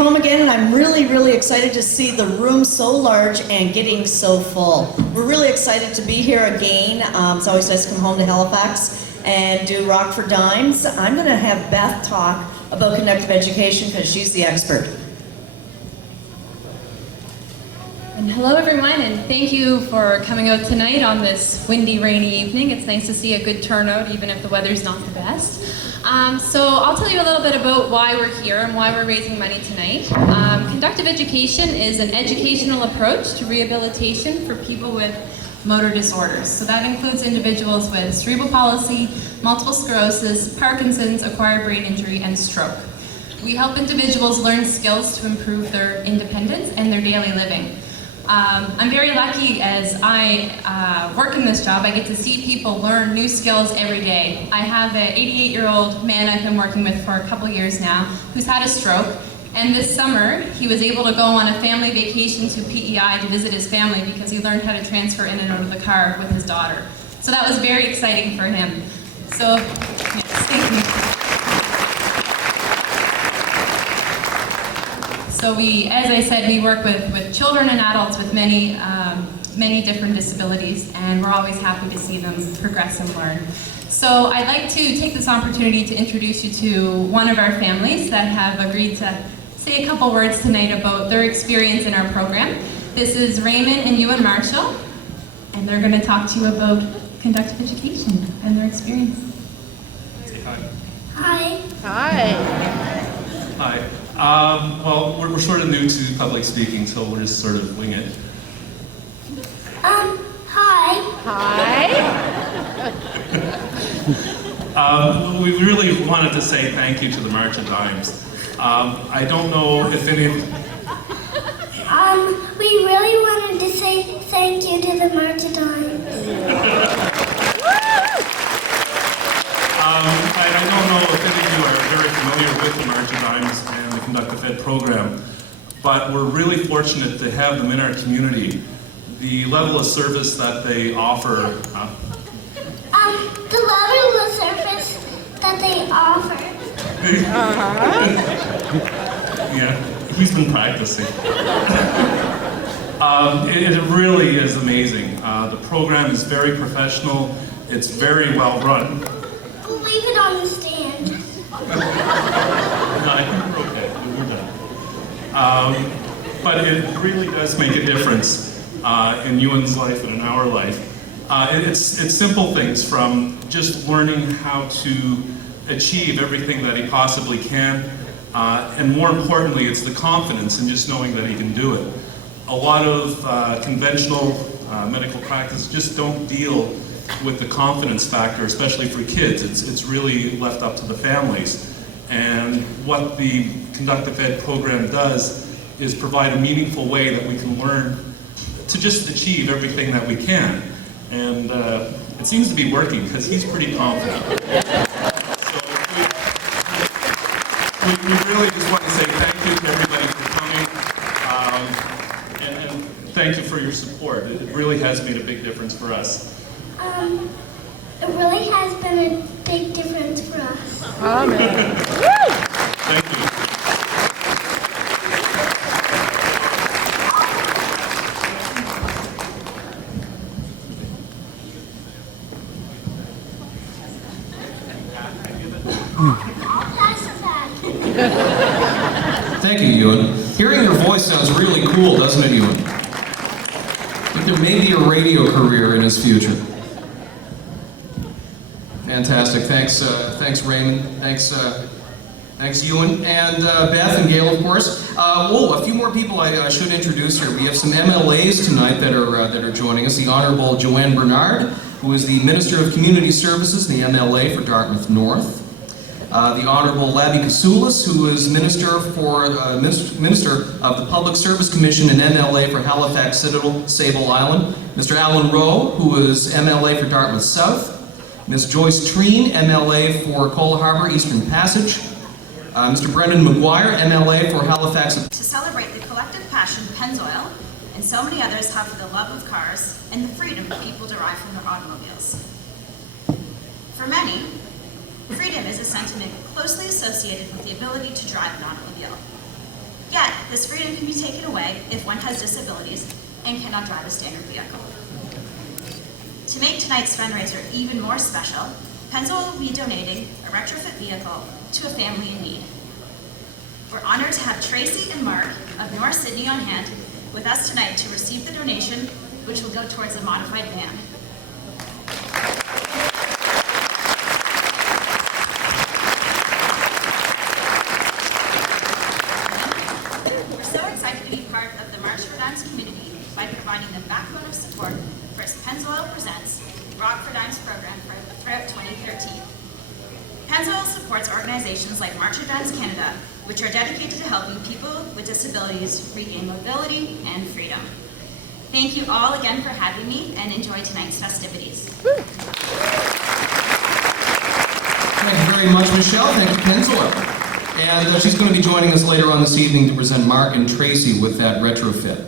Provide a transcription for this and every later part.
home again, and I'm really excited to see the room so large and getting so full. We're really excited to be here again. It's always nice to come home to Halifax and do Rock for Dimes. I'm going to have Beth talk about conductive education because she's the expert. And hello everyone, and thank you for coming out tonight on this windy, rainy evening. It's nice to see a good turnout even if the weather's not the best. So I'll tell you a little bit about why we're here and why we're raising money tonight. Conductive education is an educational approach to rehabilitation for people with motor disorders. So that includes individuals with cerebral palsy, multiple sclerosis, Parkinson's, acquired brain injury, and stroke. We help individuals learn skills to improve their independence and their daily living. I'm very lucky as I work in this job. I get to see people learn new skills every day. I have an 88-year-old man I've been working with for a couple years now who's had a stroke, and this summer he was able to go on a family vacation to PEI to visit his family because he learned how to transfer in and out of the car with his daughter. So that was very exciting for him. So, yes, thank you. So as I said, we work with children and adults with many different disabilities, and we're always happy to see them progress and learn. So I'd like to take this opportunity to introduce you to one of our families that have agreed to say a couple words tonight about their experience in our program. This is Raymond and Ewan Marshall, and they're going to talk to you about conductive education and their experience. Say hi. Hi. Hi. Hi. Well, we're sort of new to public speaking, so we'll just sort of wing it. Hi. Hi. We really wanted to say thank you to the March of Dimes. I don't know if any of... We really wanted to say thank you to the March of Dimes. I don't know if any of you are very familiar with the March of Dimes and the Conductive Ed program, but we're really fortunate to have them in our community. The level of service that they offer... The level of service that they offer. Yeah, he's been practicing. It really is amazing. The program is very professional. It's very well run. We'll leave it on the stand. No, I think we're okay. We're done. But it really does make a difference in Ewan's life and in our life. It's simple things from just learning how to achieve everything that he possibly can, and more importantly, it's the confidence in just knowing that he can do it. A lot of conventional medical practice just don't deal with the confidence factor, especially for kids. It's really left up to the families. And what the Conductive Ed program does is provide a meaningful way that we can learn to just achieve everything that we can. And it seems to be working because he's pretty confident. So we really just want to say thank you to everybody for coming. And thank you for your support. It really has made a big difference for us. It really has been a big difference for us. Amen. Thank you. I'll pass it back. Thank you, Ewan. Hearing your voice sounds really cool, doesn't it, Ewan? I think there may be a radio career in his future. Fantastic. Thanks, Raymond. Thanks, Ewan. And Beth and Gail, of course. A few more people I should introduce here. We have some MLAs tonight that are joining us. The Honorable Joanne Bernard, who is the Minister of Community Services, the MLA for Dartmouth North. The Honorable Labby Kasoulis, who is Minister of the Public Service Commission and MLA for Halifax Citadel, Sable Island. Mr. Alan Rowe, who is MLA for Dartmouth South. Ms. Joyce Treen, MLA for Cole Harbour, Eastern Passage. Mr. Brendan McGuire, MLA for Halifax. To celebrate the collective passion Pennzoil and so many others have for the love of cars and the freedom that people derive from their automobiles. For many, freedom is a sentiment closely associated with the ability to drive an automobile. Yet, this freedom can be taken away if one has disabilities and cannot drive a standard vehicle. To make tonight's fundraiser even more special, Pennzoil will be donating a retrofit vehicle to a family in need. We're honored to have Tracy and Mark of North Sydney on hand with us tonight to receive the donation, which will go towards a modified van. We're so excited to be part of the March for Dimes community by providing the backbone of support for Pennzoil Presents Rock for Dimes program throughout 2013. Pennzoil supports organizations like March for Dimes Canada, which are dedicated to helping people with disabilities regain mobility and freedom. Thank you all again for having me, and enjoy tonight's festivities. Thank you very much, Michelle. Thank you, Pennzoil. And she's going to be joining us later on this evening to present Mark and Tracy with that retrofit.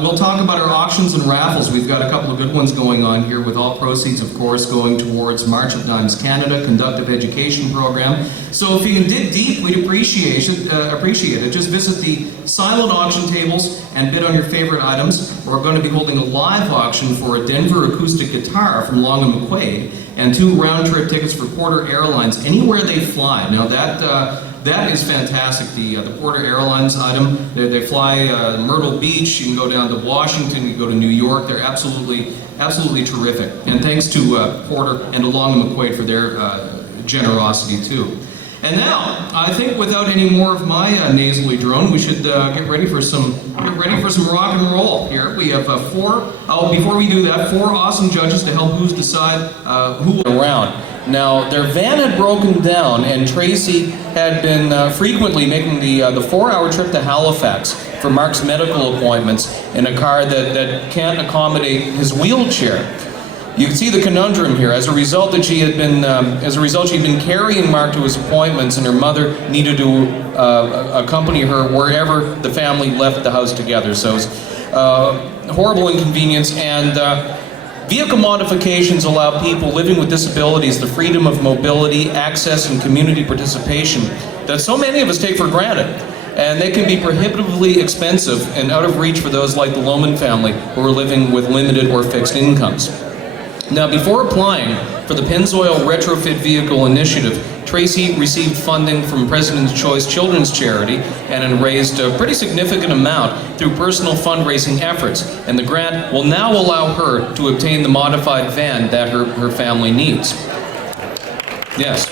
We'll talk about our auctions and raffles. We've got a couple of good ones going on here, with all proceeds, of course, going towards March of Dimes Canada Conductive Education Program. So if you can dig deep, we'd appreciate it. Just visit the silent auction tables and bid on your favorite items. We're going to be holding a live auction for a Denver acoustic guitar from Long and McQuaid, and 2 round-trip tickets for Porter Airlines anywhere they fly. Now that is fantastic. The Porter Airlines item, they fly Myrtle Beach. You can go down to Washington. You can go to New York. They're absolutely terrific. And thanks to Porter and to Long and McQuaid for their generosity too. And now, I think without any more of my nasally drone, we should get ready for some rock and roll here. We have before we do that, 4 awesome judges to help decide who around. Now, their van had broken down, and Tracy had been frequently making the 4-hour trip to Halifax for Mark's medical appointments in a car that can't accommodate his wheelchair. You can see the conundrum here. As a result, she'd been carrying Mark to his appointments, and her mother needed to accompany her wherever the family left the house together. So it was horrible inconvenience, and vehicle modifications allow people living with disabilities the freedom of mobility, access, and community participation that so many of us take for granted. And they can be prohibitively expensive and out of reach for those like the Lohman family who are living with limited or fixed incomes. Now, before applying for the Pennzoil Retrofit Vehicle Initiative, Tracy received funding from President's Choice Children's Charity and raised a pretty significant amount through personal fundraising efforts. And the grant will now allow her to obtain the modified van that her family needs. Yes.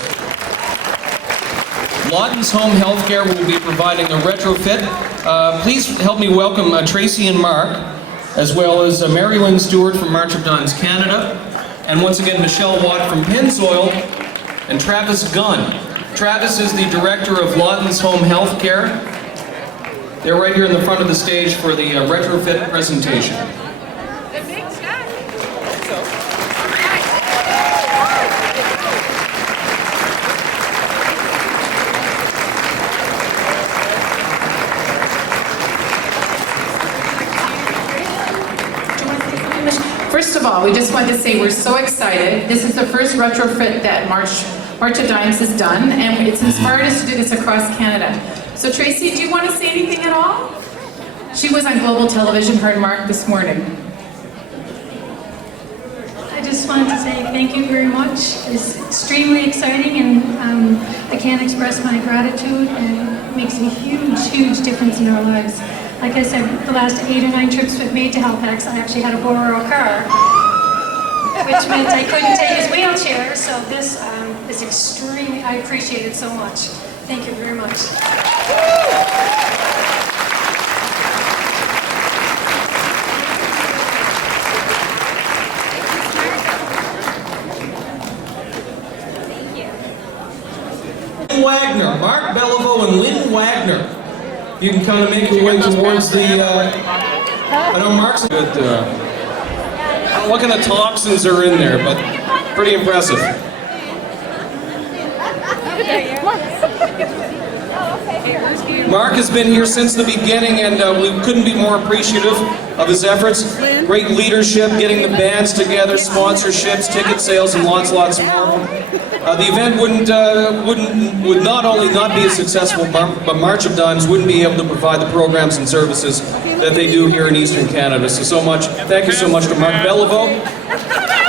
Lawton's Home Healthcare will be providing a retrofit. Please help me welcome Tracy and Mark, as well as Mary Lynn Stewart from March of Dimes Canada, and once again Michelle Watt from Pennzoil, and Travis Gunn. Travis is the director of Lawton's Home Healthcare. They're right here in the front of the stage for the retrofit presentation. First of all, we just wanted to say we're so excited. This is the first retrofit that March of Dimes has done, and it's inspired us to do this across Canada. So Tracy, do you want to say anything at all? She was on global television, heard Mark this morning. I just wanted to say thank you very much. It's extremely exciting, and I can't express my gratitude, and it makes a huge difference in our lives. Like I said, the last 8 or 9 trips we've made to Halifax, I actually had to borrow a car, which meant I couldn't take his wheelchair, so this is extremely, I appreciate it so much. Thank you very much. Wagner, Mark Beliveau and Lynn Wagner. You can kind of make your way towards the, I know Mark's good, I don't know what kind of toxins are in there, but pretty impressive. Mark has been here since the beginning, and we couldn't be more appreciative of his efforts. Great leadership, getting the bands together, sponsorships, ticket sales, and lots more. The event would not only not be as successful, but March of Dimes wouldn't be able to provide the programs and services that they do here in Eastern Canada. So much, thank you so much to Mark Beliveau.